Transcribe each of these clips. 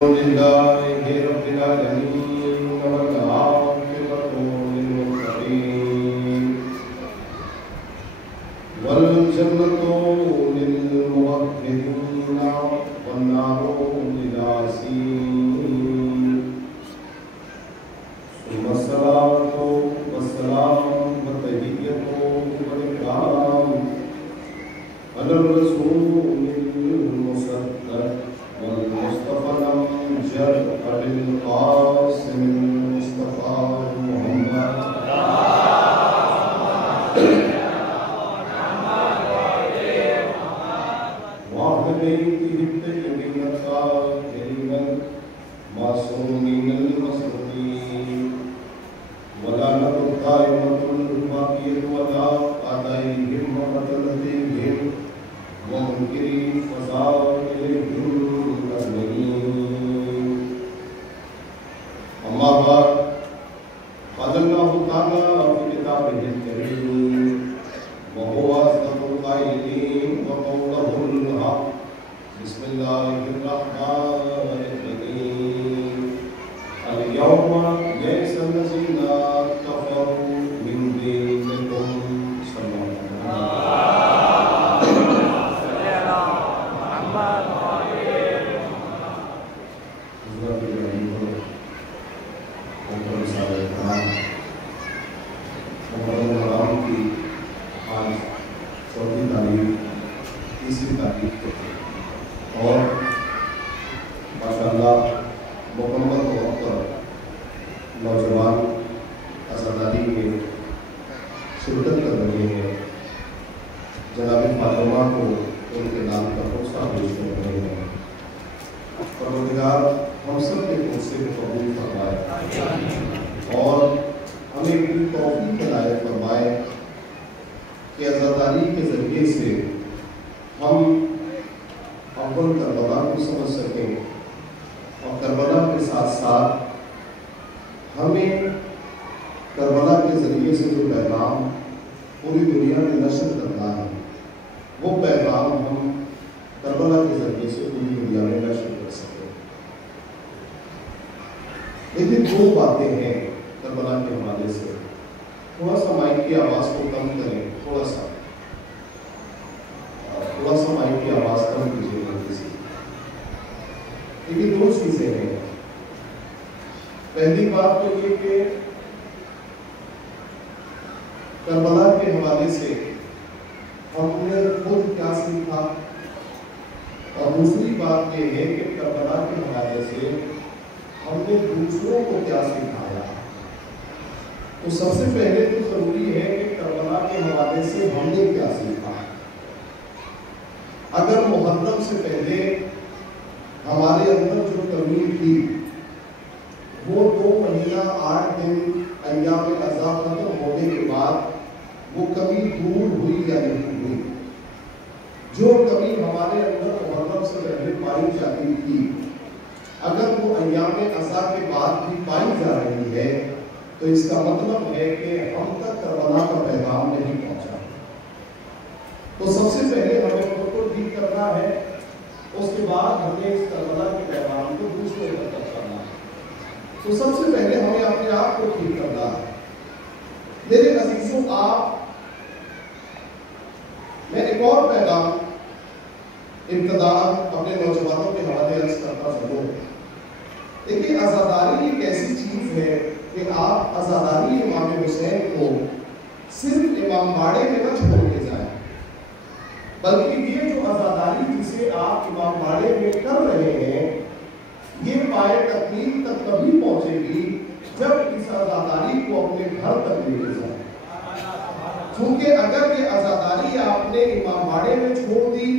لله رب العالمين والعاقبة للمتقين والجنة للموحدين والنار للعاصين ثم الصلاة والسلام والتحية والإكرام على الرسول المصدق والمصطفى الأمجد أبي القاسم المصطفى محمد وعلى بيته الطيبين الطاهرين المعصومين المسلمين ولعنة الدائمة الباقية ولا أعدائهم وقتلتهم ومنكرين فسائرهم أجمعين. أما بعد قال الله تعالى في كتابه الكريم وهو أصدق القائلين وقوله الحق. بسم الله الرحمن الرحيم. اليوم يئس الذين كفروا من دينكم. صلى الله عليه اور ماشاءاللہ مکمل طور پر نوجوان عزاداری میں شرکت کر رہے ہیں. جناب فاطمہ کو ان کے نام کا حوصلہ پیش کر رہے ہیں. پروردگار ہم سب کے حوصلے کو قبول فرمائے اور ہمیں بھی توفیق عنایت فرمائے کہ عزاداری کے ذریعے سے ہم اول کربلا کو سمجھ سکیں اور کربلا کے ساتھ ساتھ ہمیں کربلا کے ذریعے سے جو پیغام پوری دنیا میں نشر کرنا ہے وہ پیغام ہم کربلا کے ذریعے سے پوری دنیا میں نشر کر سکیں. لیکن دو باتیں ہیں کربلا کے حوالے سے. تھوڑا سا مائک کی آواز کو کم کریں, تھوڑا سا مائک کی آواز کم کیجیے. لیکن دو چیزیں ہیں. پہلی بات تو یہ کہ کربلا کے حوالے سے ہم نے خود کیا سیکھا, اور دوسری بات یہ ہے کہ کربلا کے حوالے سے ہم نے دوسروں کو کیا سکھایا. تو سب سے پہلے تو ضروری ہے کہ کربلا کے حوالے سے ہم نے کیا سیکھا. اگر محرم سے پہلے ہمارے اندر جو کمی تھی وہ 2 مہینہ 8 دن ایام اعضاء ختم ہونے کے بعد وہ کمی دور ہوئی یا نہیں ہوئی. جو کمی ہمارے اندر محرم سے پہلے پائی جاتی تھی اگر وہ ایام اعضاء کے بعد بھی پائی جا رہی ہے تو اس کا مطلب ہے کہ ہم تک کربلا کا پیغام نہیں پہنچا. تو سب سے پہلے ہمیں خود کو ٹھیک کرنا ہے, اس کے بعد ہمیں اس کربلا کے پیغام کو دوسروں تک پہنچانا ہے. تو سب سے پہلے ہمیں اپنے آپ کو ٹھیک کرنا ہے. میرے عزیزوں, میں ایک اور پیغام ابتدا اپنے نوجوانوں کے حوالے عرض کرتا چلوں. دیکھیے, عزاداری ایک ایسی چیز ہے کہ آپ عزاداری امام حسین کو صرف امام باڑے میں نہ چھوڑ کے جائیں, بلکہ یہ جو عزاداری جسے آپ امام باڑے میں کر رہے ہیں یہ پائے تکمیل تک کبھی پہنچے گی جب اس عزاداری کو اپنے گھر تک لے کے جائیں. چونکہ اگر یہ عزاداری آپ نے امام باڑے میں چھوڑ دی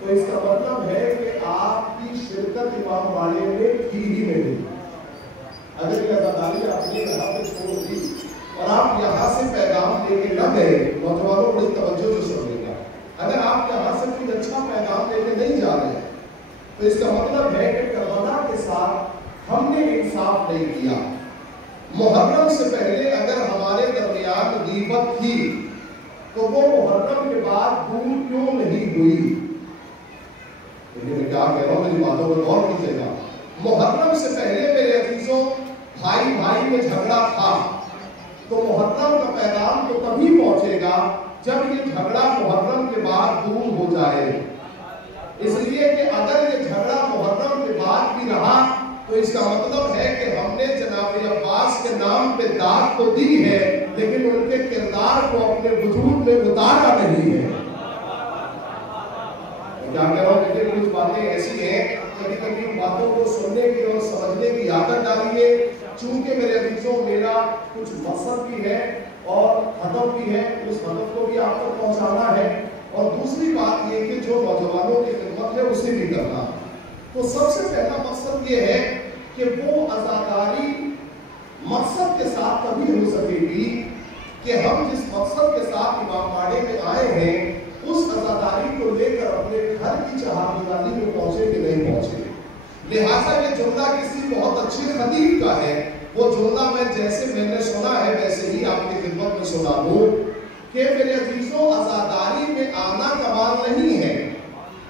تو اس کا مطلب ہے کہ آپ کی شرکت امام باڑے میں کی ہی نہیں. اگر یہ عزاداری آپ نے یہاں پہ چھوڑ دی اور آپ یہاں سے پیغام لے کے نہ گئے, نوجوانوں بڑی توجہ سے سنیے گا, اگر آپ یہاں سے کوئی اچھا پیغام لے کے نہیں جا رہے تو اس کا مطلب ہے کہ کربلا کے ساتھ ہم نے انصاف نہیں کیا. محرم سے پہلے اگر ہمارے درمیان غیبت تھی تو وہ محرم کے بعد دور کیوں نہیں ہوئی؟ میں کیا کہہ رہا ہوں, میری باتوں پر غور کیجیے گا. محرم سے پہلے میرے عزیزوں بھائی بھائی میں جھگڑا تھا، تو محرم کا پیغام تو تبھی پہنچے گا جب یہ جھگڑا محرم کے بعد دور ہو جائے. اس لیے کہ اگر یہ جھگڑا محرم کے بعد بھی رہا تو اس کا مطلب ہے کہ ہم نے جناب عباس کے نام پہ داد تو دی ہے لیکن ان کے کردار کو اپنے وجود میں اتارا نہیں ہے. کیا کہہ رہا ہوں؟ دیکھیں کچھ باتیں ایسی ہیں، کبھی کبھی باتوں کو سننے کی اور سمجھنے کی عادت ڈالیے. چونکہ میرے عزیزوں میرا کچھ مقصد بھی ہے اور ہدف بھی ہے، اس ہدف کو بھی آپ تک پہنچانا ہے، اور دوسری بات یہ کہ جو نوجوانوں کی خدمت ہے اسے بھی کرنا. تو سب سے پہلا مقصد یہ ہے کہ وہ عزاداری مقصد کے ساتھ کبھی ہو سکے گی کہ ہم جس مقصد کے ساتھ امام باڑے میں آئے ہیں اس عزاداری کو لے کر اپنے گھر کی چہارمینی میں پہنچے کہ نہیں پہنچے. لہٰذا یہ جملہ کسی بہت اچھے خطیب کا ہے. وہ جملہ میں نے سنا ہے ویسے ہی آپ کی خدمت میں سنا دوں کہ میرے عزیزوں عزاداری میں آنا کمال نہیں ہے،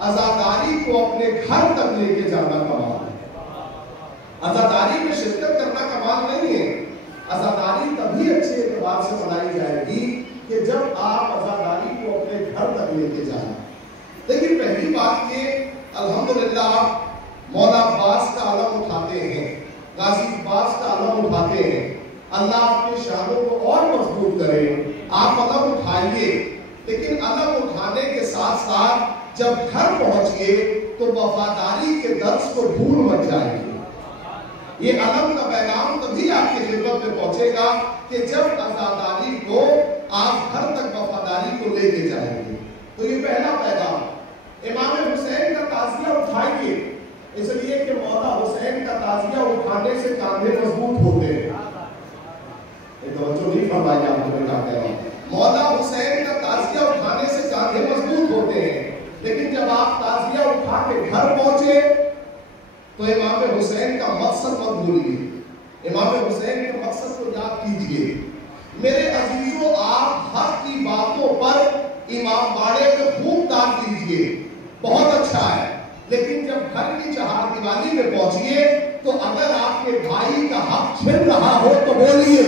عزاداری کو اپنے گھر تک لے کے جانا کمال ہے. عزاداری میں شرکت کرنا کمال نہیں ہے. عزاداری تبھی اچھے اعتبار سے منائی جائے گی کہ جب آپ عزاداری کو اپنے گھر تک لے کے جائیں. لیکن پہلی بات یہ الحمدللہ مولا عباس کا علم اٹھاتے ہیں، غازی عباس کا علم اٹھاتے ہیں. اللہ آپ کے شانوں کو اور مضبوط کرے. آپ علم اٹھائیے، لیکن علم اٹھانے کے ساتھ ساتھ جب گھر پہنچیے تو وفاداری کے درس کو بھول مت جائیے. یہ علم کا پیغام تبھی آپ کی خدمت میں پہنچے گا کہ جب عزاداری کو آپ گھر تک وفاداری کو لے کے جائیں گے. تو یہ پہلا پیغام. امام حسین کا تعزیہ اٹھائیے، اس لیے کہ مولا حسین کا تعزیہ اٹھانے سے کاندھے مضبوط ہوتے ہیں. توجہ نہیں فرمائی آپ کو کیا کہہ رہا ہوں. مولا حسین کا تعزیہ اٹھانے سے کاندھے مضبوط ہوتے ہیں، لیکن جب آپ تعزیہ اٹھا کے گھر پہنچے تو امام حسین کا مقصد مت بھولیے. امام حسین کے مقصد کو یاد کیجئے. میرے عزیزوں آپ حق کی باتوں پر امام باڑے میں خوب داد دیجئے، بہت اچھا ہے، لیکن جب گھر کی چہاردیواری میں پہنچیے تو اگر آپ کے بھائی کا حق چھن رہا ہو تو بولیے.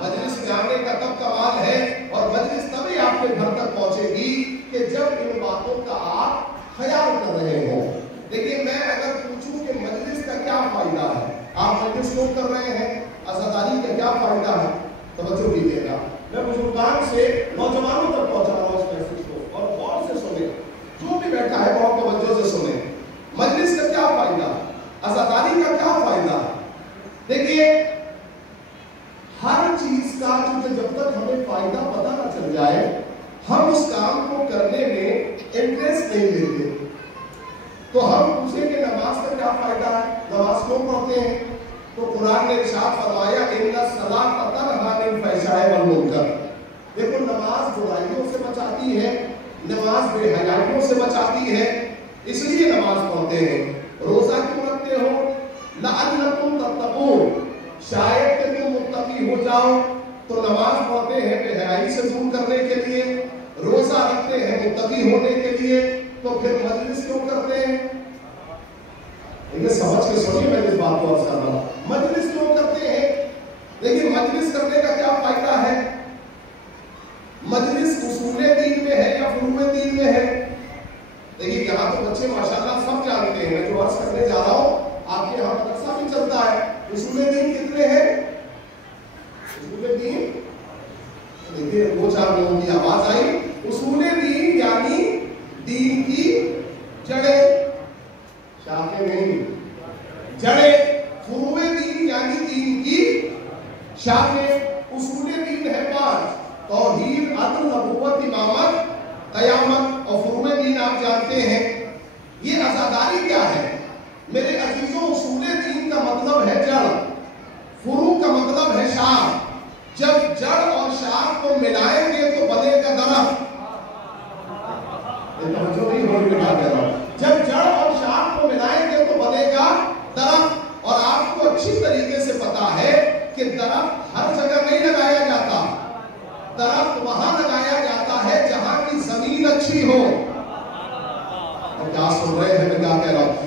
مجلس میں آنے کا تب کمال ہے اور مجلس تبھی آپ کے گھر تک پہنچے گی کہ جب ان باتوں کا آپ خیال کر رہے ہوں. لیکن میں اگر پوچھوں کہ مجلس کا کیا فائدہ ہے، آپ مجلس کیوں کر رہے ہیں، عزاداری کا کیا فائدہ ہے، توجہ کیجیے گا. میں بزرگان سے نوجوانوں تک پہنچا رہا ہوں اس میسج کو، اور غور سے سنیں، جو بھی بیٹھا ہے بہت توجہ سے سنیں. مجلس کا کیا فائدہ، عزاداری کا کیا فائدہ. دیکھیے ہر چیز کا کیونکہ جب تک ہمیں فائدہ پتہ نہ چل جائے ہم اس کام کو کرنے میں انٹرسٹ نہیں لیتے. تو ہم پوچھیں کہ نماز کا کیا فائدہ ہے، نماز کیوں پڑھتے ہیں، تو قرآن نے ارشاد فرمایا ان الصلاۃ تنہی عن الفحشاء والمنکر. دیکھو نماز برائیوں سے بچاتی ہے، نماز بے حیائیوں سے بچاتی ہے، اس لیے نماز پڑھتے ہیں. روزہ کیوں رکھتے ہو، لعلکم تتقون، شاید کہ تم متقی ہو جاؤ. تو نماز پڑھتے ہیں بے حیائی سے دور کرنے کے لیے، روزہ رکھتے ہیں متقی ہونے کے لیے. تو پھر مجلس کیوں کرتے ہیں، یہ سمجھ کے سنیے میں اس بات کو عرض کر رہا ہوں. مجلس کیوں کرتے ہیں، لیکن مجلس کرنے کا کیا فائدہ ہے. مجلس اصول دین میں ہے یا فروع دین میں ہے. دیکھیے یہاں تو بچے ماشاءاللہ سب جانتے ہیں، میں جو عرض کرنے جا رہا ہوں آپ کے یہاں مدرسہ بھی چلتا ہے. اصول دین کتنے ہیں، اصول دین دیکھیے دو چار لوگوں کی آواز آئی. اصول دین یعنی دین کی جڑیں، شاخیں نہیں، جڑیں. فروع دین یعنی دین کی شاخیں. اصول دین ہے 5: توحید، عدل، نبوت، امامت، قیامت. اور فروع دین آپ جانتے ہیں. یہ عزاداری کیا ہے میرے عزیزوں، اصول دین کا مطلب ہے جڑ، فروع کا مطلب ہے شاخ. جب جڑ اور شاخ کو ملائیں گے تو بنے گا درخت. جب جڑ اور شاخ کو ملائیں گے تو بنے گا درخت. اور آپ کو اچھی طریقے سے پتا ہے کہ درخت ہر جگہ نہیں لگایا جاتا. درخت وہاں لگایا جاتا ہے جہاں کی زمین اچھی ہو. اور کیا سن رہے ہیں میں کیا کہہ رہا ہوں.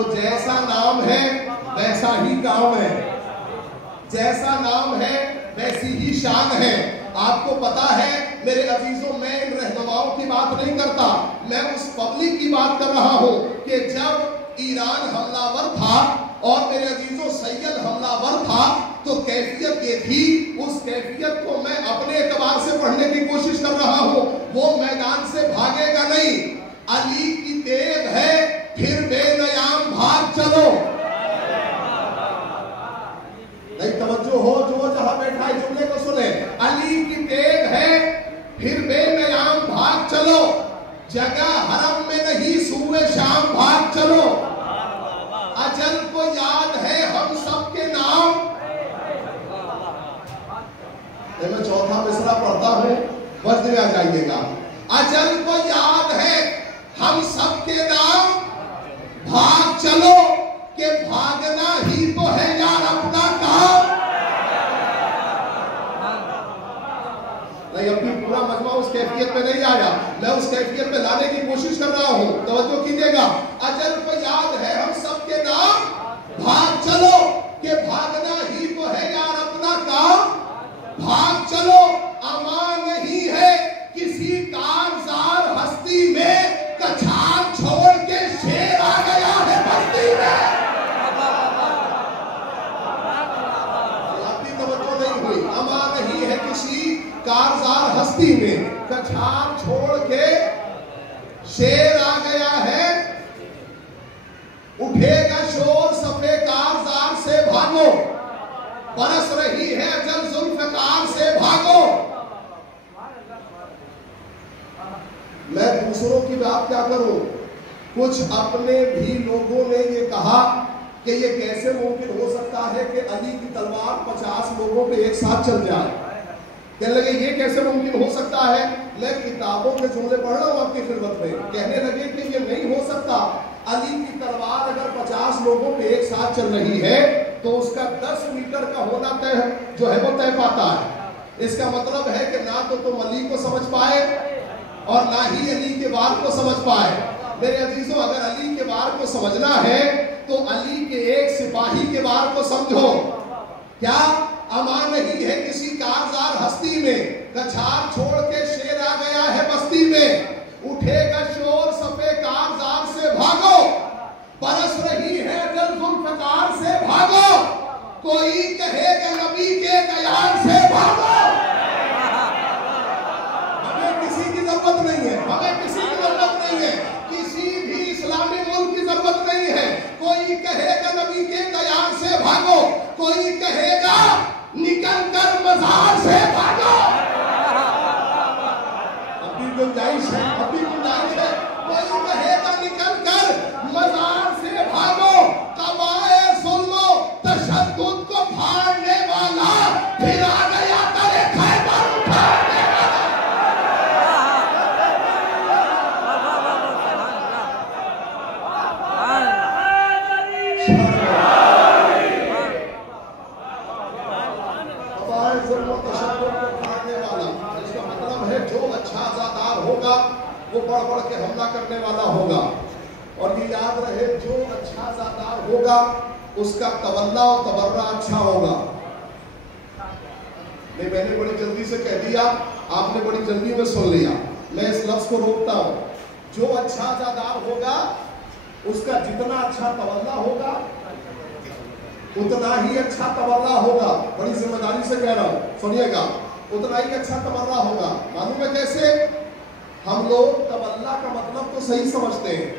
تو جیسا نام ہے ویسا ہی کام ہے، جیسا نام ہے ویسی ہی شان ہے۔ آپ کو پتا ہے میرے عزیزوں، میں ان رہنماؤں کی بات نہیں کرتا، میں اس پبلک کی بات کر رہا ہوں کہ جب ایران حملہ ور تھا اور میرے عزیزوں سید حملہ ور تھا تو کیفیت یہ تھی، اس کیفیت کو میں اپنے اعتبار سے پڑھنے کی کوشش کر رہا ہوں۔ وہ میدان سے بھاگے گا نہیں، علی کی تیغ ہے پھر بے نیام بھاگ چلو۔ نہیں توجہ ہو، جو جہاں بیٹھا ہے جملے کو سنیں، علی کی تیغ ہے پھر بے نیام بھاگ چلو، جگہ حرم میں نہیں سوئے شام بھاگ چلو، اجل کو یاد ہے ہم سب کے نام۔ میں چوتھا مصرع پڑھتا ہوں، وجد میں آ جائیے گا۔ اجل کو یاد ہے ہم سب کے نام، بھاگ چلو کہ بھاگنا ہی تو ہے یار اپنا کام۔ نہیں، اب بھی پورا مجمع اس کیفیت میں نہیں آیا، میں اس کیفیت میں لانے کی کوشش کر رہا ہوں، توجہ کیجیے گا۔ اجل کو یاد ہے ہم سب کے نام، بھاگ چلو کہ بھاگنا ہی تو ہے یار اپنا کام، بھاگ چلو امان نہیں ہے کسی کارزار ہستی میں، کچھار چھوڑ کے شیر آ گیا ہے بستی میں۔ آپ کی توجہ نہیں ہوئی، امان نہیں ہے کسی کارزار ہستی میں، کچھار چھوڑ کے شیر آ گیا ہے، اٹھے گا شور صفے کارزار سے بھاگو، برس رہی ہے اجل ذوالفقار سے بھاگو۔ میں دوسروں کی بات کیا کروں، کچھ اپنے بھی لوگوں نے یہ کہا کہ یہ کیسے ممکن ہو سکتا ہے کہ علی کی تلوار 50 لوگوں پہ ایک ساتھ چل جائے، کہنے لگے یہ کیسے ممکن ہو سکتا ہے۔ میں کتابوں کے جملے پڑھ رہا ہوں آپ کی خدمت میں، کہنے لگے کہ یہ نہیں ہو سکتا، علی کی تلوار اگر 50 لوگوں پہ ایک ساتھ چل رہی ہے تو اس کا 10 میٹر کا ہونا جو ہے وہ طے پاتا ہے۔ اس کا مطلب ہے کہ نہ تو تم علی کو سمجھ پائے اور نہ ہی علی کے وار کو سمجھ پائے۔ میرے عزیزوں، اگر علی کے وار کو سمجھنا ہے تو علی کے ایک سپاہی کے وار کو سمجھو۔ کیا امان نہیں ہے کسی کارزار ہستی میں، کچھار چھوڑ کے شیر آ گیا ہے بستی میں، اٹھے گا شور صفے کارزار سے بھاگو، برس رہی ہے اجل ذوالفقار سے بھاگو، کوئی کہے کہ نبی کے دیار سے بھاگو۔ ہمیں کسی کی ضرورت نہیں ہے، ہمیں کسی کی ضرورت نہیں ہے، کسی بھی اسلامی ملک کی ضرورت نہیں ہے۔ کوئی کہے گا نبی کے دیار سے بھاگو، کوئی کہے گا نکل کر مزار سے بھاگو۔ ابھی گنجائش ہے، ابھی گنجائش ہے، کوئی کہے گا نکل کر مزار سے بھاگو، قبائے ظلم و تشدد کو پھاڑنے والا پھر آ گیا تلے خیبر اٹھانے والا۔ قبائے ظلم و تشدد کو پھاڑنے والا، اس کا مطلب ہے جو اچھا عزادار ہوگا وہ بڑھ بڑھ کے حملہ کرنے والا ہوگا، اور یہ یاد رہے جو اچھا عزادار ہوگا اس کا تولا و تبرہ اچھا ہوگا۔ نہیں، میں نے بڑی جلدی سے کہہ دیا، آپ نے بڑی جلدی میں سن لیا، میں اس لفظ کو روکتا ہوں۔ جو اچھا عزادار ہوگا اس کا جتنا اچھا تولا ہوگا اتنا ہی اچھا تبرہ ہوگا۔ بڑی ذمہ داری سے کہہ رہا ہوں، سنیے گا، اتنا ہی اچھا تبرہ ہوگا۔ معلوم ہے کیسے؟ ہم لوگ تبرہ کا مطلب تو صحیح سمجھتے ہیں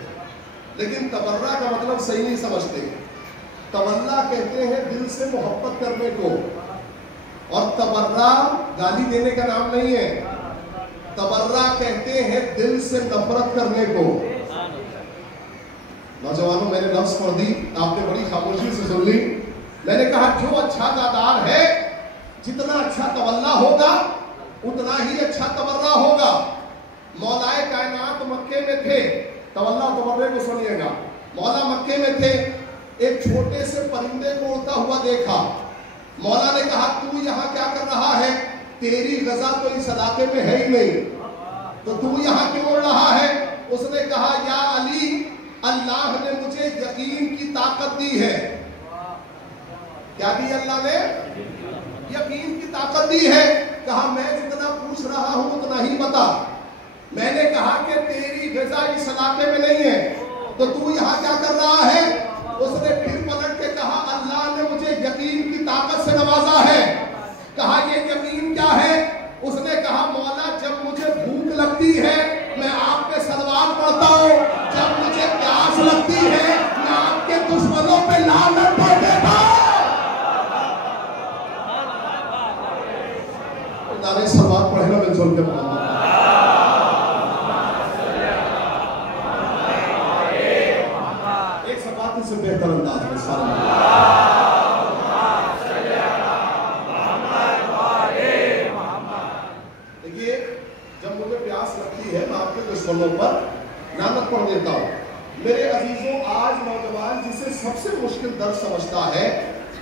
لیکن تبرہ کا مطلب صحیح نہیں سمجھتے۔ تبرہ کہتے ہیں دل سے محبت کرنے کو، اور تبرہ گالی دینے کا نام نہیں ہے، تبرہ کہتے ہیں دل سے نفرت کرنے کو۔ نوجوانوں، میں نے لفظ پڑھ دی، آپ نے بڑی خاموشی سے سن لی۔ میں نے کہا جو اچھا عزادار ہے جتنا اچھا تولا ہوگا اتنا ہی اچھا تبرہ ہوگا۔ مولائے کائنات مکے میں تھے، تولا تبرے کو سنیے گا، مولا مکے میں تھے، ایک چھوٹے سے پرندے کو اڑتا ہوا دیکھا، مولا نے کہا تو یہاں کیا کر رہا ہے، تیری غذا تو اس علاقے میں ہے ہی نہیں، تو تو یہاں کیوں اڑ رہا ہے؟ اس نے کہا یا علی اللہ نے مجھے یقین کی طاقت دی ہے. کیا دی اللہ نے؟ یقین کی طاقت دی ہے. کہا میں جتنا پوچھ رہا ہوں اتنا ہی بتا. میں نے کہا کہ تیری غذا اس علاقے میں نہیں ہے تو تو یہاں کیا کر رہا ہے؟ اس نے پھر پلٹ کے کہا اللہ نے مجھے یقین کی طاقت سے نوازا ہے. کہا یہ یقین کیا ہے؟ اس نے کہا مولا جب مجھے بھوک لگتی ہے میں آپ پہ صلوات پڑھتا ہوں, جب مجھے پیاس لگتی ہے میں آپ کے دشمنوں پہ لعنت پڑھ دیتا ہوں. نعرہ صلوات پڑھے نا مل جل کے محمد. ایک صفات سے بہتر انداز میں دیکھیے جب مجھے پیاس لگتی ہے میں آپ کے دشمنوں پر لعنت پڑھ دیتا ہوں. میرے عزیزوں آج نوجوان جسے سب سے مشکل درس سمجھتا ہے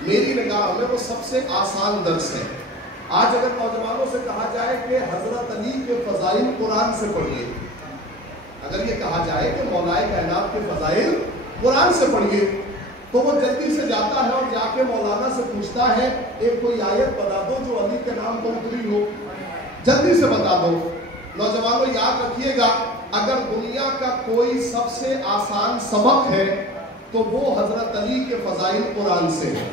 میری نگاہ میں وہ سب سے آسان درس ہے. آج اگر نوجوانوں سے کہا جائے کہ حضرت علی کے فضائل قرآن سے پڑھیے, اگر یہ کہا جائے کہ مولائے کائنات کے فضائل قرآن سے پڑھیے تو وہ جلدی سے جاتا ہے اور جا کے مولانا سے پوچھتا ہے ایک کوئی آیت بتا دو جو علی کے نام پر اتری ہو, جلدی سے بتا دو. نوجوانوں یاد رکھیے گا اگر دنیا کا کوئی سب سے آسان سبق ہے تو وہ حضرت علی کے فضائل قرآن سے ہے.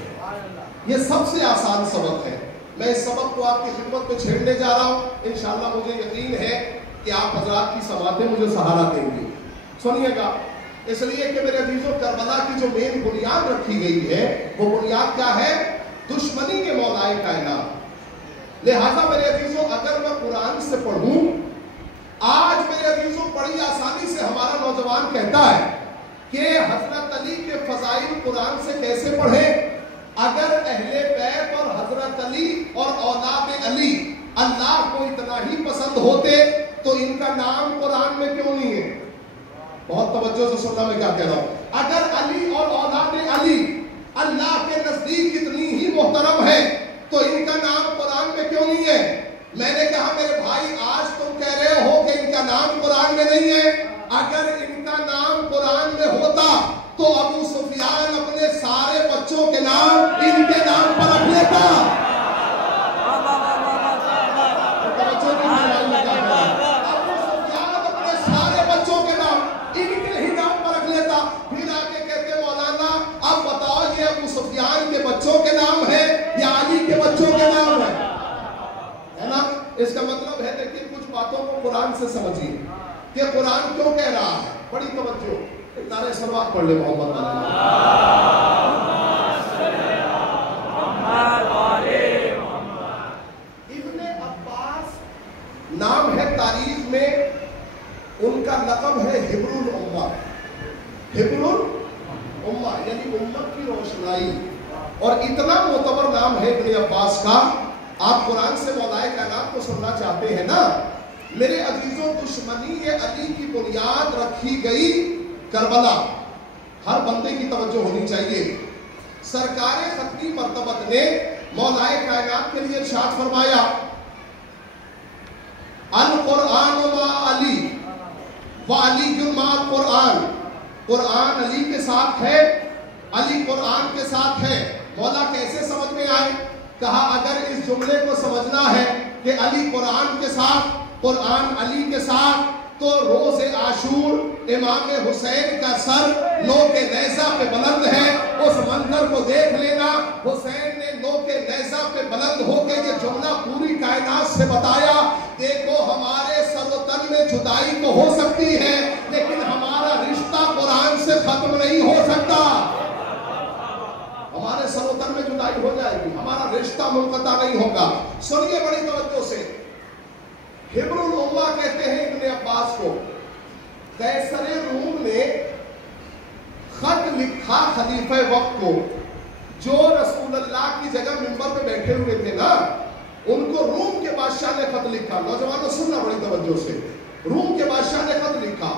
یہ سب سے آسان سبق ہے. میں اس سبق کو آپ کی خدمت میں چھیڑنے جا رہا ہوں. انشاءاللہ مجھے یقین ہے کہ آپ حضرات کی سماعتیں مجھے سہارا دیں گی. سنیے گا اس لیے کہ میرے عزیزوں کربلا کی جو مین بنیاد رکھی گئی ہے وہ بنیاد کیا ہے؟ دشمنی کے مولائے کائنات. لہذا میرے عزیزوں اگر میں قرآن سے پڑھوں, آج میرے عزیزوں بڑی آسانی سے ہمارا نوجوان کہتا ہے کہ حضرت علی کے فضائل قرآن سے کیسے پڑھیں؟ اگر اہل بیت اور حضرت علی اور اولاد علی اللہ کو اتنا ہی پسند ہوتے تو ان کا نام قرآن میں کیوں نہیں ہے؟ بہت توجہ سے سننا میں کیا کہہ رہا ہوں. اگر علی اور اولاد علی اللہ کے نزدیک اتنی ہی محترم ہے تو ان کا نام قرآن میں کیوں نہیں ہے؟ میں نے کہا میرے بھائی آج تم کہہ رہے ہو کہ ان کا نام قرآن میں نہیں ہے. اگر ان کا نام قرآن میں ہوتا تو ابو سفیان اپنے سارے بچوں کے نام ان کے نام پر رکھ لیتا. ابو سفیان اپنے سارے بچوں کے نام ان کے ہی نام پر رکھ لیتا. پھر آگے کہتے مولانا اب بتاؤ یہ ابو سفیان کے بچوں کے نام ہے یا علی کے بچوں کے نام ہے نا؟ اس کا مطلب ہے دیکھیے کچھ باتوں کو قرآن سے سمجھیے کہ قرآن کیوں کہہ رہا ہے. بڑی توجہ, نعرہ صلوات پڑھ لے محمد ابن عباس نام ہے تاریخ میں, ان کا لقب ہے حبر الامہ. حبر الامہ یعنی امت کی روشنائی. اور اتنا معتبر نام ہے ابن عباس کا. آپ قرآن سے مولائے کائنات کو سننا چاہتے ہیں نا میرے عزیزوں؟ دشمنی علی کی بنیاد رکھی گئی کربلا. ہر بندے کی توجہ ہونی چاہیے. سرکار ختمی مرتبت نے مولائے کائنات کے لیے ارشاد فرمایا القرآن ما علی وعلی ما قرآن. قرآن علی کے ساتھ ہے, علی قرآن کے ساتھ ہے. مولا کیسے سمجھ میں آئے؟ کہا اگر اس جملے کو سمجھنا ہے کہ علی قرآن کے ساتھ, قرآن علی کے ساتھ, تو روز عاشور امام حسین کا سر لو کے نیزہ پہ بلند ہے. اس منظر کو دیکھ لینا. حسین نے لو کے نیزہ پہ بلند ہو کے یہ جملہ پوری کائنات سے بتایا دیکھو ہمارے سر و تن میں جدائی تو ہو سکتی ہے لیکن ہمارا رشتہ قرآن سے ختم نہیں ہو سکتا. ہمارے سر و تن میں جدائی ہو جائے گی, ہمارا رشتہ منقطع نہیں ہوگا. سنیے بڑی توجہ سے. حبر الامہ کہتے ہیں ابن عباس کو. قیصر روم نے خط لکھا خلیفہ وقت کو جو رسول اللہ کی جگہ منبر پہ بیٹھے ہوئے تھے نا, ان کو روم کے بادشاہ نے خط لکھا. نوجوانوں سننا بڑی توجہ سے. روم کے بادشاہ نے خط لکھا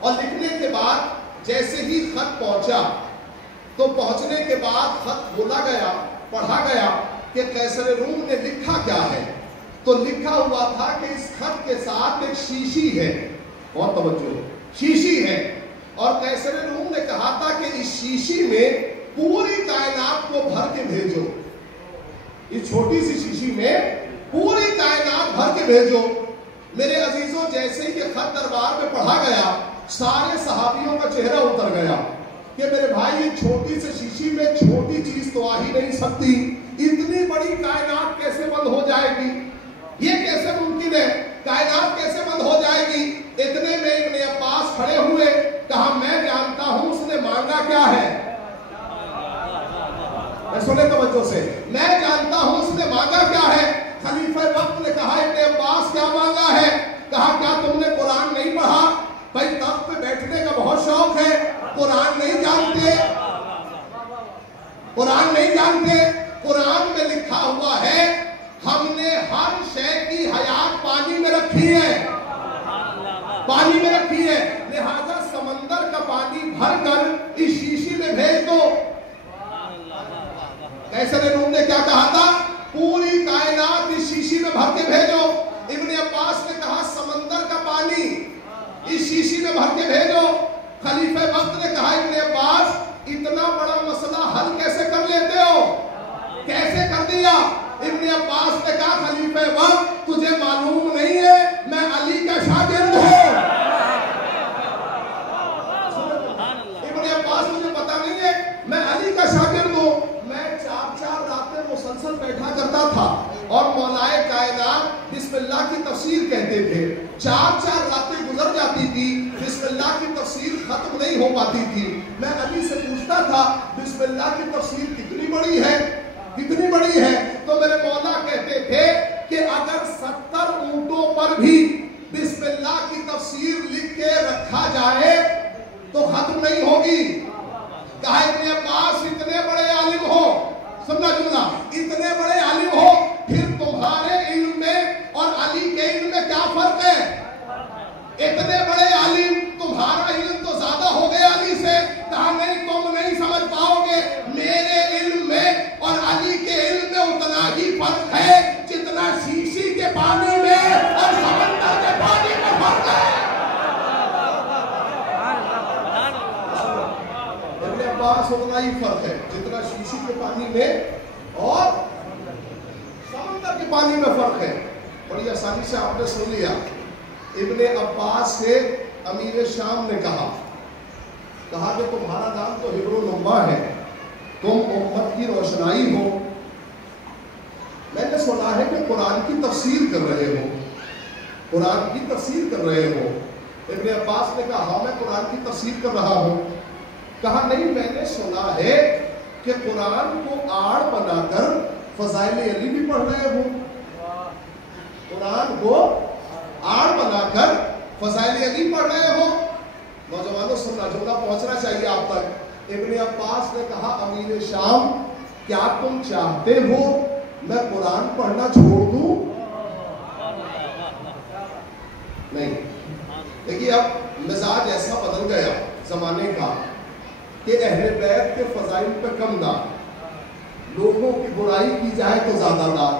اور لکھنے کے بعد جیسے ہی خط پہنچا تو پہنچنے کے بعد خط کھولا گیا, پڑھا گیا کہ قیصر روم نے لکھا کیا ہے. تو لکھا ہوا تھا کہ اس خط کے ساتھ ایک شیشی ہے. بہت توجہ, شیشی ہے. اور قیصر روم نے کہا تھا کہ اس شیشی میں پوری کائنات کو بھر کے بھیجو، اس چھوٹی سی شیشی میں پوری کائنات بھر کے بھیجو۔ میرے عزیزوں، جیسے ہی یہ خط دربار میں پڑھا گیا، سارے صحابیوں کا چہرہ اتر گیا کہ میرے بھائی، یہ چھوٹی سی شیشی میں چھوٹی چیز تو آ ہی نہیں سکتی، اتنی بڑی کائنات کیسے بند ہو جائے گی؟ یہ کیسے ممکن ہے؟ کائنات کیسے بند ہو جائے گی؟ اتنے میں ابن عباس کھڑے ہوئے، کہا میں جانتا ہوں اس نے مانگا کیا ہے۔ سنیں توجہ سے، میں جانتا ہوں اس نے مانگا کیا ہے۔ خلیفہ وقت نے کہا ابن عباس کیا مانگا ہے؟ کہا کیا تم نے قرآن نہیں پڑھا؟ بھائی تخت پہ بیٹھنے کا بہت شوق ہے، قرآن نہیں جانتے؟ قرآن نہیں جانتے؟ قرآن میں لکھا ہوا ہے ہم نے ہر شے کی حیات پانی میں رکھی ہے، پانی میں رکھی ہے، لہذا سمندر کا پانی بھر کر اس شیشی میں بھیج دو۔ قیصر روم نے کیا کہا تھا؟ پوری کائنات اس شیشی میں بھر کے بھیجو۔ ابن عباس نے کہا سمندر کا پانی اس شیشی میں بھر کے بھیجو۔ خلیفہ وقت نے کہا ابن عباس اتنا بڑا مسئلہ حل کیسے کر لیتے ہو؟ کیسے کر دیا؟ ابن عباس نے کہا خلیفہ وقت تجھے معلوم نہیں ہے میں علی کا شاگرد ہوں۔ ابن عباس مجھے پتا نہیں ہے میں علی کا شاگرد ہوں۔ میں 4 راتیں مسلسل بیٹھا کرتا تھا اور مولائے کائنات بسم اللہ کی تفسیر کہتے تھے، 4 راتیں گزر جاتی تھی، بسم اللہ کی تفسیر ختم نہیں ہو پاتی تھی۔ میں علی سے پوچھتا تھا بسم اللہ کی تفسیر کتنی بڑی ہے، کتنی بڑی ہے؟ تو میرے مولا کہتے تھے کہ اگر 70 اونٹوں پر بھی بسم اللہ کی تفسیر لکھ کے رکھا جائے تو ختم نہیں ہوگی۔ کہا ابن عباس اتنے بڑے عالم ہو، سننا جملہ، اتنے بڑے عالم ہو، پھر تمہارے علم میں اور علی کے علم میں کیا فرق ہے؟ اتنے بڑے عالم، تمہارا علم تو زیادہ ہو گیا علی سے۔ کہا نہیں، تم نہیں سمجھ پاؤ گے، میرے علم میں اور علی کے علم میں اتنا ہی فرق ہے جتنا شیشی کے پانی میں اور سمندر کے پانی میں فرق ہے۔ ابن عباس اتنا ہی فرق ہے جتنا شیشی کے پانی میں اور سمندر کے پانی میں فرق ہے۔ بڑی آسانی سے آپ نے سن لیا۔ ابن عباس سے امیر شام نے کہا کہ تمہارا نام تو حبر الامہ ہے، تم امت کی روشنائی ہو، میں نے سنا ہے کہ قرآن کی تفسیر کر رہے ہو، قرآن کی تفسیر کر رہے ہو۔ ابن عباس نے کہا ہاں میں قرآن کی تفسیر کر رہا ہوں۔ کہا نہیں، میں نے سنا ہے کہ قرآن کو آڑ بنا کر فضائل علی بھی پڑھ رہے ہو، قرآن کو آڑ بنا کر فضائل علی پڑھ رہے ہو۔ نوجوانوں سننا، جملہ پہنچنا چاہیے آپ تک۔ ابن عباس نے کہا امیر شام کیا تم چاہتے ہو میں قرآن پڑھنا چھوڑ دوں؟ نہیں۔ دیکھیے اب مزاج ایسا بدل گیا زمانے کا کہ اہل بیت کے فضائل پہ کم دار، لوگوں کی برائی کی جائے تو زیادہ دار،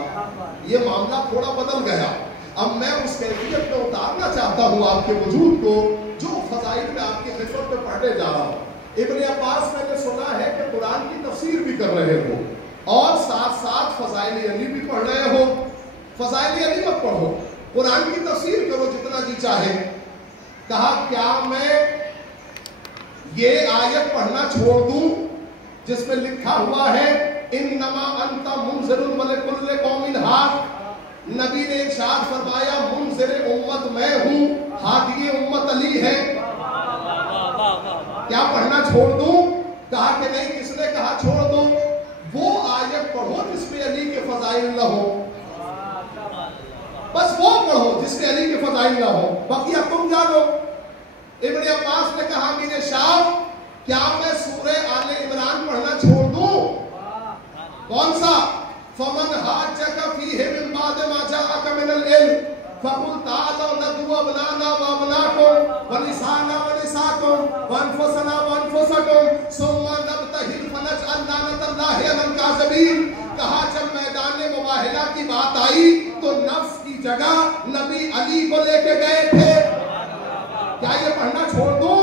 یہ معاملہ تھوڑا بدل گیا۔ اب میں اس کیفیت میں اتارنا چاہتا ہوں آپ کے وجود کو جو فضائل میں آپ کی خدمت میں پڑھنے جا رہا ہوں۔ ابن عباس میں نے سنا ہے کہ قرآن کی تفسیر بھی کر رہے ہو اور ساتھ ساتھ فضائل علی بھی پڑھ رہے ہو۔ فضائل علی مت پڑھو، قرآن کی تفسیر کرو جتنا جی چاہے۔ کہا کیا میں یہ آیت پڑھنا چھوڑ دوں جس میں لکھا ہوا ہے انما انت منذر ولکل قوم ہاد؟ نبی نے ارشاد فرمایا منذر امت میں ہوں، ہادی امت علی ہے، کیا پڑھنا چھوڑ دوں؟ کہا کہ نہیں۔ کس نے کہا چھوڑ دو؟ وہ آیت پڑھو جس میں علی کے فضائل نہ ہو، بس وہ پڑھو جس میں علی کے فضائل نہ ہو، باقی اب تم جانو۔ ابن عباس نے کہا میرے شاہ کیا میں سورہ آل عمران پڑھنا چھوڑ دوں؟ کون سا؟ فمن حاجک فیہ من بعد ما جاءک من العلم فقل تعالوا ندعو ابناءنا وابناءکم ونساءنا ونساءکم وانفسنا وانفسکم ثم نبتہل فنجعل لعنۃ اللہ علی الکاذبین۔ کہا جب میدان مباہلہ کی بات آئی تو نفس کی جگہ نبی علی کو لے کے گئے تھے، کیا یہ پڑھنا چھوڑ دوں؟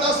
10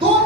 2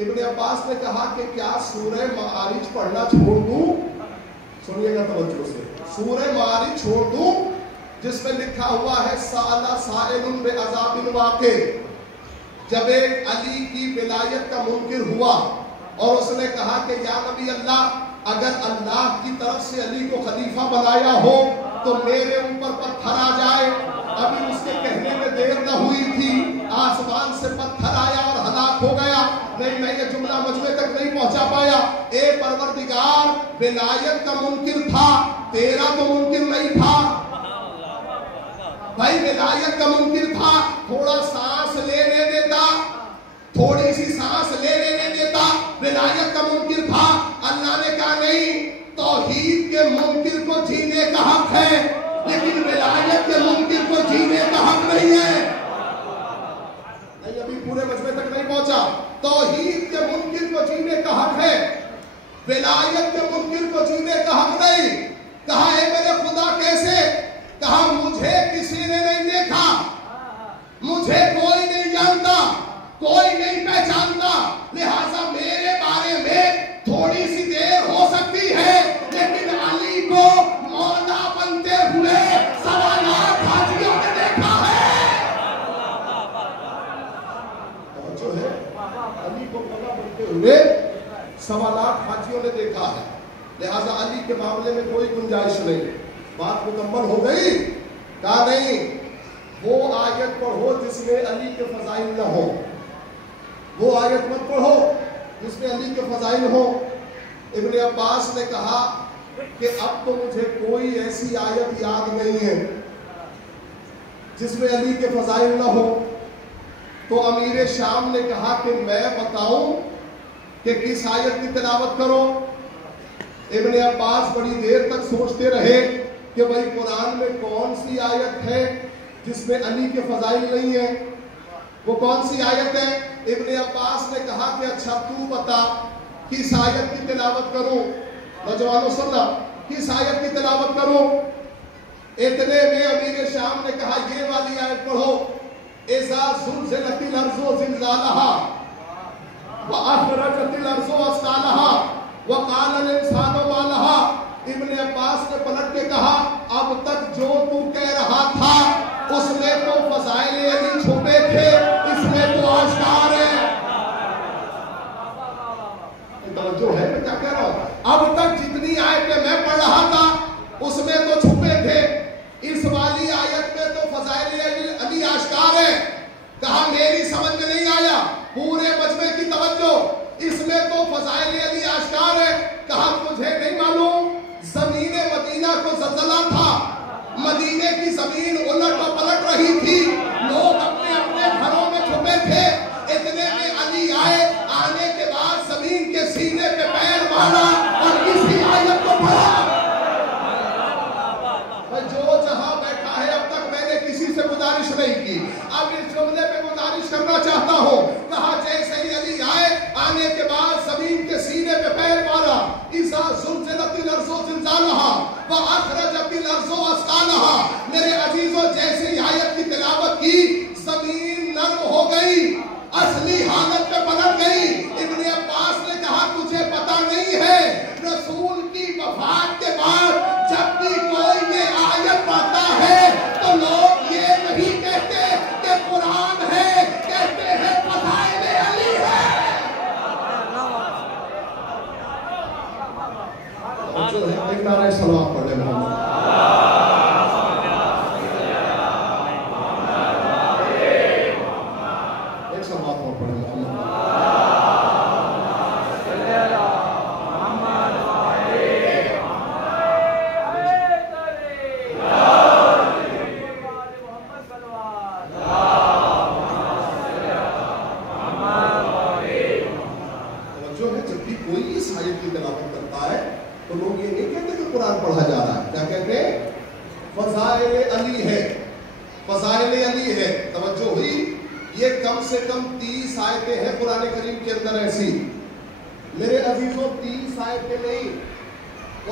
ابن عباس نے کہا کہ کیا سورہ معارج پڑھنا چھوڑ دوں؟ سنیے گا توجہ سے، سورہ معارج چھوڑ دوں جس میں لکھا ہوا ہے سأل سائل بعذاب واقع، جب ایک علی کی ولایت کا منکر ہوا اور اس نے کہا کہ یا نبی اللہ، اگر اللہ کی طرف سے علی کو خلیفہ بنایا ہو تو میرے اوپر پتھر آ جائے۔ ابھی اس کے کہنے میں دیر نہ ہوئی تھی، آسمان سے پتھر آیا اور ہلاک ہو گیا۔ نہیں، میں یہ جملہ مجمع تک نہیں پہنچا پایا۔ اے پروردگار، ولایت کا منکر تھا، تیرا تو منکر نہیں تھا بھائی، ولایت کا منکر تھا، تھوڑا سانس لینے دیتا، تھوڑی سی سانس لینے دیتا، ولایت کا منکر تھا۔ اللہ نے کہا نہیں، توحید کے منکر کو جینے کا حق ہے لیکن ولایت کے منکر کو جینے کا حق نہیں ہے۔ نہیں، ابھی پورے مجمع تک نہیں پہنچا۔ توحید کے منکر کو جینے کا حق ہے، ولایت کے منکر کو جینے کا حق نہیں۔ کہا اے میرے خدا کیسے؟ کہا مجھے کسی نے نہیں دیکھا، مجھے کوئی نہیں جانتا، کوئی نہیں پہچانتا، لہٰذا میرے بارے میں تھوڑی سی دیر ہو سکتی ہے لیکن علی کو مولا بنتے ہوئے 1.25 لاکھ حاجیوں نے دیکھا ہے۔ جو ہے علی کو مولا بنتے ہوئے 1.25 لاکھ حاجیوں نے دیکھا ہے، لہٰذا علی کے معاملے میں کوئی گنجائش نہیں۔ بات مکمل ہو گئی؟ کہا نہیں، وہ آیت پڑھو جس میں علی کے فضائل نہ ہو، وہ آیت مت پڑھو جس میں علی کے فضائل ہو۔ ابن عباس نے کہا کہ اب تو مجھے کوئی ایسی آیت یاد نہیں ہے جس میں علی کے فضائل نہ ہو۔ تو امیر شام نے کہا کہ میں بتاؤں کہ کس آیت کی تلاوت کرو؟ ابن عباس بڑی دیر تک سوچتے رہے کہ بھائی قرآن میں کون سی آیت ہے جس میں علی کے فضائل نہیں ہے، وہ کون سی آیت ہے؟ ابن عباس نے کہا کہ اچھا تو بتا کس آیت کی تلاوت کروں؟ نوجوانوں سننا، کس آیت کی تلاوت کروں؟ اتنے میں امیر شام نے کہا یہ والی آیت پڑھو، اذا زلزلت الارض زلزالها واخرجت الارض اثقالها وقال الانسان ما لها۔ ابن عباس نے پلٹ کے کہا اب تک جو تو کہہ رہا تھا اس میں تو فضائل علی چھپے تھے، اس میں تو آشکار ہے۔ توجہ ہے میں کیا کہہ رہا ہوں؟ اب تک جتنی آیتیں میں پڑھ رہا تھا اس میں تو چھپے تھے، اس والی آیت میں تو فضائل علی آشکار ہے۔ کہا میری سمجھ میں نہیں آیا، پورے مجمع کی توجہ، اس میں تو فضائل علی آشکار ہے۔ کہا مجھے نہیں معلوم، زمین مدینہ کو زلزلہ تھا، مدینے کی زمین الٹ و پلٹ رہی تھی، لوگ اپنے اپنے گھروں میں چھپے تھے۔ اتنے میں علی آئے، آنے کے بعد زمین کے سینے پہ پیر مارا اور کسی آیت کو پڑھا۔ جو جہاں بیٹھا ہے اب تک میں نے کسی سے گزارش نہیں کی، اب اس جملے پہ گزارش کرنا چاہتا ہوں۔ کہا جیسے ہی علی آئے، آنے کے بعد زمین کے سینے پہ پیر مارا، اذا زلزلت الارض زلزالها واخرجت الارض اثقالها۔ میرے عزیزوں، جیسے ہی آیت کی تلاوت کی زمین نرم ہو گئی، اصلی حالت پہ پلٹ گئی۔ ابن عباس نے کہا تجھے پتا نہیں ہے رسول کی وفات کے بعد جب بھی کوئی یہ آیت پڑھتا ہے تو لوگ یہ نہیں کہتے کہ قرآن ہے، کہتے ہیں فضائل علی ہے۔ ایک نعرہ صلوات پڑھ لیں محمد۔ ایک صلوات اور پڑھ لیں محمد۔ تو لوگ یہ نہیں کہتے کہ قرآن پڑھا جا رہا ہے، کیا کہتے ہیں؟ فضائل علی ہے، فضائل علی ہے۔ توجہ ہوئی؟ یہ کم سے کم 30 آیتیں ہیں قرآن کریم کے اندر ایسی۔ میرے عزیزوں 30 آیتیں نہیں،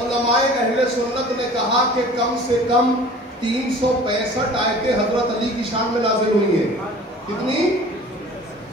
علماء اہل سنت نے کہا کہ کم سے کم 365 آیتیں حضرت علی کی شان میں نازل ہوئی ہیں۔ کتنی؟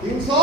300।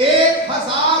1000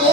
2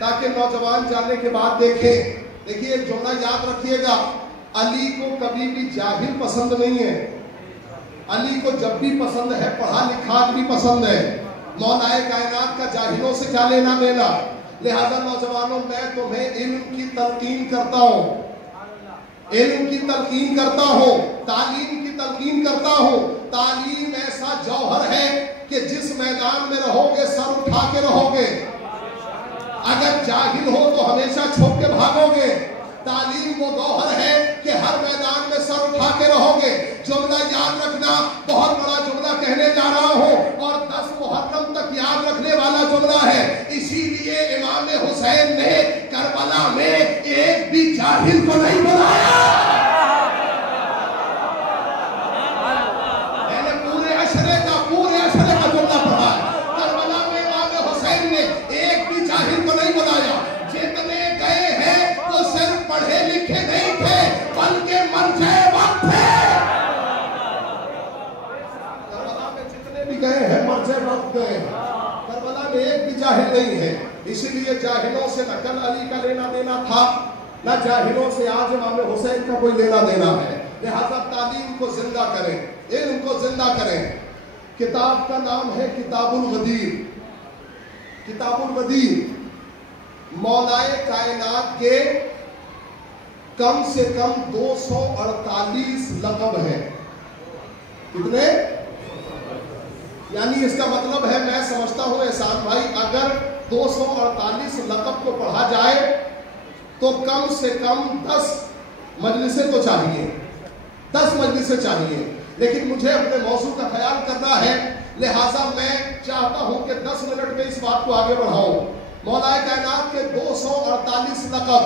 تاکہ نوجوان جانے کے بعد دیکھیں. دیکھیے جملہ یاد رکھیے گا, علی کو کبھی بھی جاہل پسند نہیں ہے. علی کو جب بھی پسند ہے پڑھا لکھا بھی پسند ہے. مولا کائنات کا جاہلوں سے کیا لینا دینا. لہذا نوجوانوں میں تمہیں علم کی تلقین کرتا ہوں, علم کی تلقین کرتا ہوں, تعلیم کی تلقین کرتا ہوں. تعلیم ایسا جوہر ہے کہ جس میدان میں رہو گے سر اٹھا کے رہو گے. اگر جاہل ہو تو ہمیشہ چھپ کے بھاگو گے. تعلیم وہ گوہر ہے کہ ہر میدان میں سر اٹھا کے رہو گے. جملہ یاد رکھنا, بہت بڑا جملہ کہنے جا رہا ہوں اور 10 محرم تک یاد رکھنے والا جملہ ہے. اسی لیے امام حسین نے کربلا میں ایک بھی جاہل کو نہیں بنایا. میں نے پورے عشرے کا جملہ پڑھا ہے. کربلا میں امام حسین نے ایک بھی جاہل کو نہیں بنایا. جتنے گئے ہیں وہ صرف پڑھے لکھے نہیں تھے بلکہ مرجع وقت تھے. کربلا میں جتنے بھی گئے ہیں مرجع وقت گئے ہیں. کربلا میں ایک بھی جاہل نہیں ہے. اسی لیے جاہلوں سے نہ کل علی کا لینا دینا تھا, نہ جاہلوں سے آج امام حسین کا کوئی لینا دینا ہے. لہذا تعلیم کو زندہ کریں, علم کو زندہ کریں. کتاب کا نام ہے کتاب الغدیر. کتاب الغدیر مولا کائنات کے کم سے کم 248 لقب ہیں. کتنے؟ یعنی اس کا مطلب ہے, میں سمجھتا ہوں احسان بھائی, اگر 248 لقب کو پڑھا جائے تو کم سے کم 10 مجلسیں تو چاہیے, 10 مجلسیں چاہیے. لیکن مجھے اپنے موضوع کا خیال کرنا ہے, لہٰذا میں چاہتا ہوں کہ 10 منٹ میں اس بات کو آگے بڑھاؤں. مولا کائنات کے 248 لقب,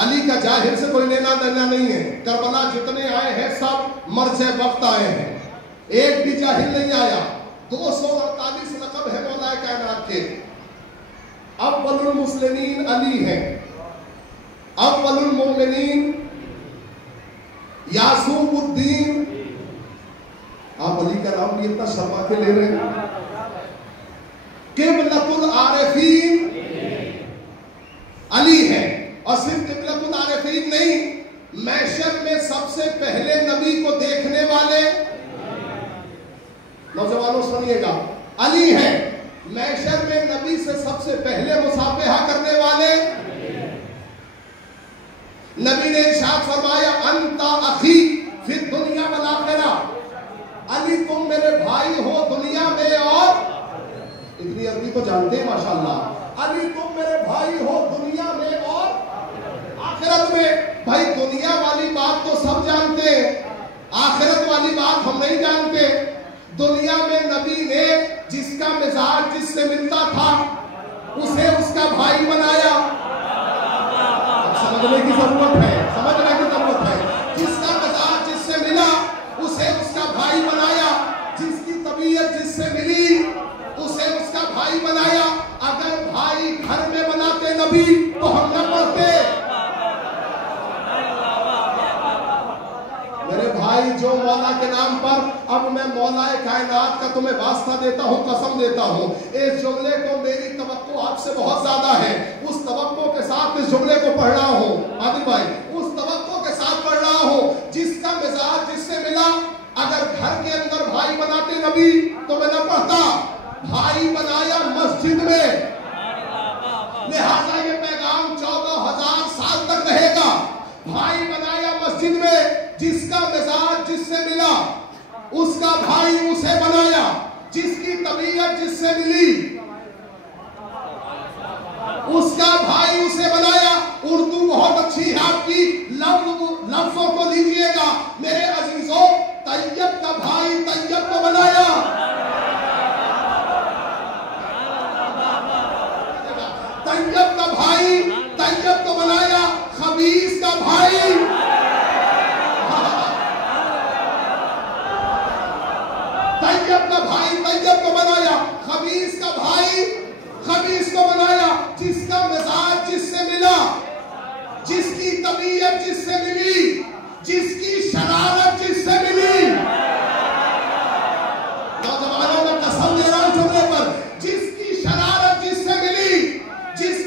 علی کا جاہل سے کوئی لینا دینا نہیں ہے. کربلا جتنے آئے ہیں سب مرجع وقت آئے ہیں, ایک بھی جاہل نہیں آیا. 248 لقب ہے مولا کائنات کے. اول المسلمین علی ہیں, اول المومنین یعصوب الدین. آپ علی کا نام بھی اتنا شرما کے لے رہے ہیں. قبلۃ العارفین علی ہے, اور صرف قبلۃ العارفین نہیں, محشر میں سب سے پہلے نبی کو دیکھنے والے, نوجوانوں سنیے گا, علی ہے. محشر میں نبی سے سب سے پہلے مصافحہ کرنے والے. نبی نے ارشاد فرمایا انت اخی فی الدنیا والآخرہ, علی تم میرے بھائی ہو دنیا میں اور, اتنی عربی تو جانتے ہیں ماشاءاللہ, علی تم میرے بھائی ہو دنیا میں اور آخرت میں. بھائی دنیا والی بات تو سب جانتے ہیں, آخرت والی بات ہم نہیں جانتے. دنیا میں نبی نے جس کا مزاج جس سے ملتا تھا اسے اس کا بھائی بنایا. سمجھنے کی ضرورت ہے, سمجھنے کی ضرورت ہے. جس کا مزاج جس سے ملا اسے اس کا بھائی بنایا, جس کی طبیعت جس سے ملی اسے اس کا بھائی بنایا. اگر بھائی گھر میں بناتے نبی تو ہم نہ پڑھتے. میرے بھائی جو مولا کے نام پر, اب میں مولا کائنات کا تمہیں واسطہ دیتا ہوں, قسم دیتا ہوں, اس جملے کو میری توقع آپ سے بہت زیادہ ہے. اس توقع کے ساتھ اس جملے کو پڑھ رہا ہوں عادل بھائی, اس توقع کے ساتھ پڑھ رہا ہوں. جس کا مزاج جس سے ملا, اگر گھر کے اندر بھائی بناتے نبی تو میں نہ پڑھتا. بھائی بنایا مسجد میں, لہذا یہ پیغام 14,000 سال تک رہے گا. بھائی بنایا مسجد میں, جس کا مزاج جس سے ملا اس کا بھائی اسے بنایا, جس کی طبیعت جس سے ملی اس کا بھائی اسے بنایا. اردو بہت اچھی ہے آپ کی, لفظوں کو لیجئے گا میرے عزیزوں. طیب کا بھائی طیب کو بنایا, طیب کا بھائی طیب کو بنایا. خبیث کا بھائی, طیب کا بھائی طیب کو بنایا. خبیث کا بھائی خبیث کو بنایا. جس کا مزاج جس سے ملا, جس کی طبیعت جس سے ملی, جس کی شرارت جس سے ملی. نوجوانوں میں قسم دے رہا ہوں جملے پر, جس کی شرارت جس سے ملی, جس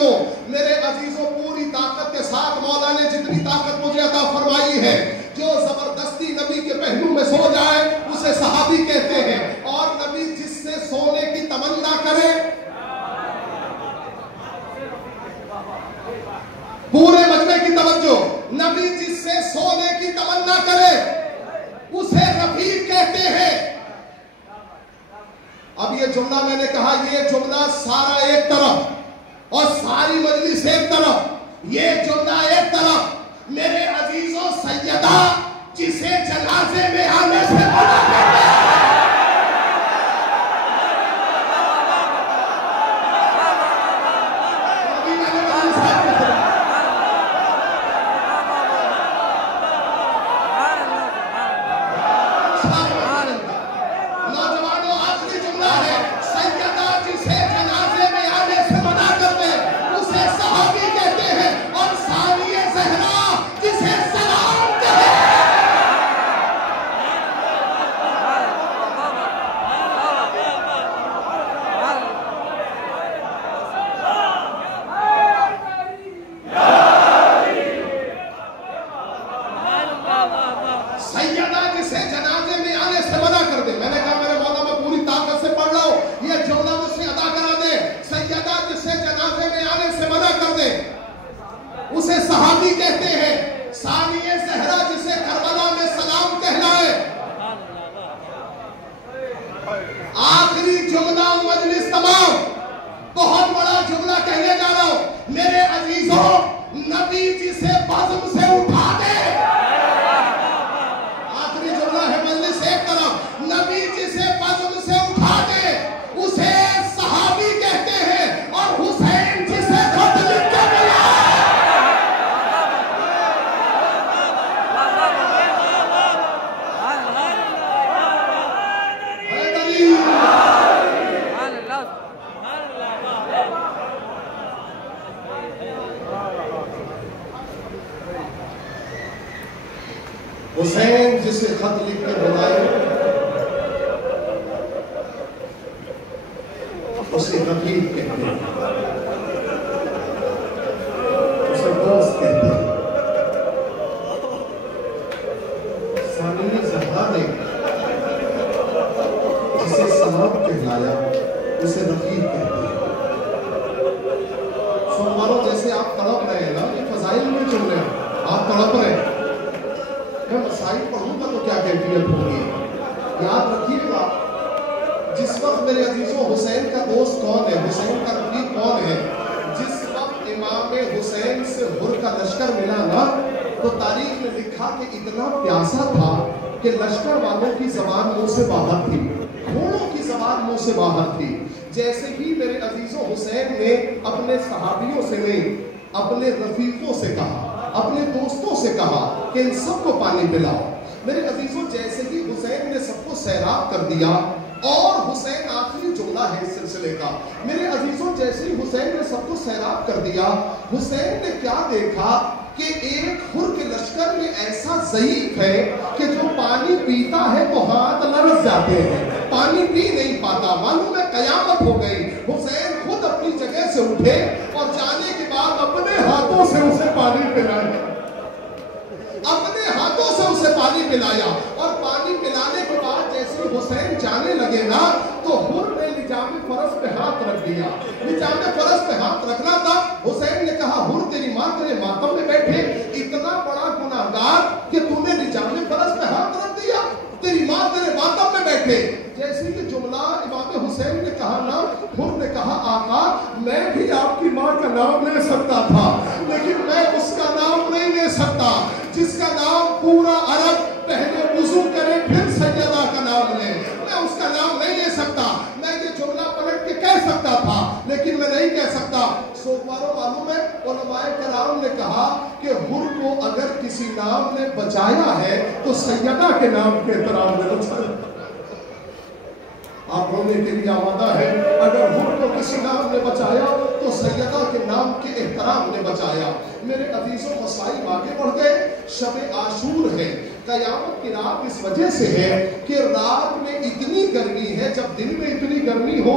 دو. میرے عزیزوں پوری طاقت کے ساتھ مولا نے جتنی طاقت مجھے عطا فرمائی ہے, جو زبردستی نبی کے پہلو میں سو جائے اسے صحابی کہتے ہیں, اور نبی جس سے سونے کی تمنا کرے, پورے مجمع کی توجہ, نبی جس سے سونے کی تمنا کرے اسے رفیق کہتے ہیں. اب یہ جملہ میں نے کہا, یہ جملہ سارا ایک طرف اور ساری مجلس ایک طرف, یہ جملہ ایک طرف. میرے عزیزوں سیدہ جسے جنازے میں آنے سے منع کرتے ہیں, حسین جسے خط لکھ کے بلائے اسے رفیق کہتے ہیں, اسے دوست کہتے ہیں. ثانیہ زہرا نے جسے سلام کہلایا اسے رفیق کہتے ہیں. سنوارو جیسے آپ تڑپ رہے ہیں نا, یہ فضائل نہیں چل رہے ہیں, آپ تڑپ رہے ہیں. میں مسائل پڑھوں گا تو کیا کیفیت ہوگی. یاد رکھیے گا جس وقت میرے عزیزوں حسین کا دوست کون ہے, حسین کا رفیق کون ہے, جس وقت امام حسین سے ہر کا لشکر ملا نا تو تاریخ میں لکھا کہ اتنا پیاسا تھا کہ لشکر والوں کی زبان منہ سے باہر تھی, گھوڑوں کی زبان منہ سے باہر تھی. جیسے ہی میرے عزیزوں حسین نے اپنے صحابیوں سے نہیں اپنے رفیقوں سے کہا, اپنے دوستوں سے کہا کہ ان سب کو پانی پلاؤ. میرے عزیزوں جیسے ہی حسین نے سب کو سیراب کر دیا, اور حسین آخری جملہ ہے اس سلسلے کا, میرے عزیزوں جیسے ہی حسین نے سب کو سیراب کر دیا, حسین نے کیا دیکھا کہ ایک حر کے لشکر میں ایسا ضعیف ہے کہ جو پانی پیتا ہے تو ہاتھ لرز جاتے ہیں, پانی پی نہیں پاتا. معلوم ہے قیامت ہو گئی. حسین خود اپنی جگہ سے اٹھے اور جانے کے بعد اپنے ہاتھوں سے اسے پانی پلایا, اپنے ہاتھوں سے اسے پانی پلایا. اور پانی پلانے کے بعد جیسے حسین جانے لگے نا تو حر نے لجام فرس پہ ہاتھ رکھ دیا. لجام فرس پہ ہاتھ رکھنا تھا, حسین نے کہا حر تیری ماں تیرے ماتم میں بیٹھے, اتنا بڑا گناہگار کہ تم نے لجام فرس پہ ہاتھ رکھ دیا, تیری ماں تیرے ماتم میں بیٹھے. جیسے کہ جملہ امام حسین نے کہا نا, حر نے کہا آقا میں بھی آپ کی ماں کا نام لے سکتا تھا لیکن میں اس کا نام نہیں لے سکتا جس کا نام پورا عرب پہلے وضو کرے پھر سیدہ کا نام لے. میں اس کا نام نہیں لے سکتا. میں یہ جملہ پلٹ کے کہہ سکتا تھا لیکن میں نہیں کہہ سکتا. سوکوارو معلوم ہے علماء کرام نے کہا کہ حر کو اگر کسی نام نے بچایا ہے تو سیدہ کے نام کے احترام نے بچایا. آپ رونے کے لیے آمادہ ہے, اگر حر کو کسی نام نے بچایا تو سیدہ کے نام کے احترام نے بچایا. میرے عزیزوں مسائل آگے بڑھ گئے. شب عاشور ہے, قیامت کی رات اس وجہ سے ہے کہ رات میں اتنی گرمی ہے, جب دن میں اتنی گرمی ہو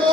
2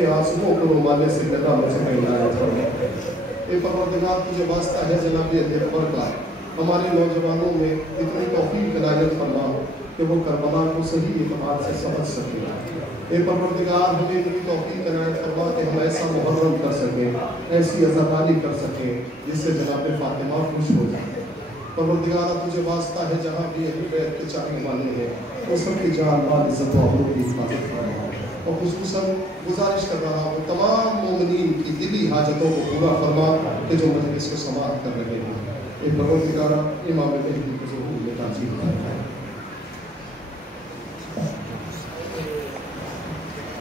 کے آنسوؤں کو رومانے سے میدانوں سے پہنایا فرما۔ اے پروردگار تجھے واسطہ ہے جناب علی اکبر کا، ہمارے نوجوانوں میں اتنی توفیق عنایت فرما کہ وہ کربلا کو صحیح اعتبار سے سمجھ سکے۔ اے پروردگار ہمیں اتنی توفیق عنایت فرما کہ ہم ایسا محرم کر سکیں، ایسی عزاداری کر سکیں جس سے جناب فاطمہ خوش ہو جائے۔ پروردگار تجھے واسطہ ہے جہاں بھی اہل بیت کے چاہنے والے ہیں وہ سب کی جان مال عزت و آبرو کی حفاظت فرما، اور خصوصاً گزارش کر رہا ہوں تمام مومنین کی دلی حاجتوں کو پورا فرما کہ جو مجلس کو سماعت کر رہے ہیں۔ اے پروردگار امام مہدی کو ظہور میں تعجیل فرما۔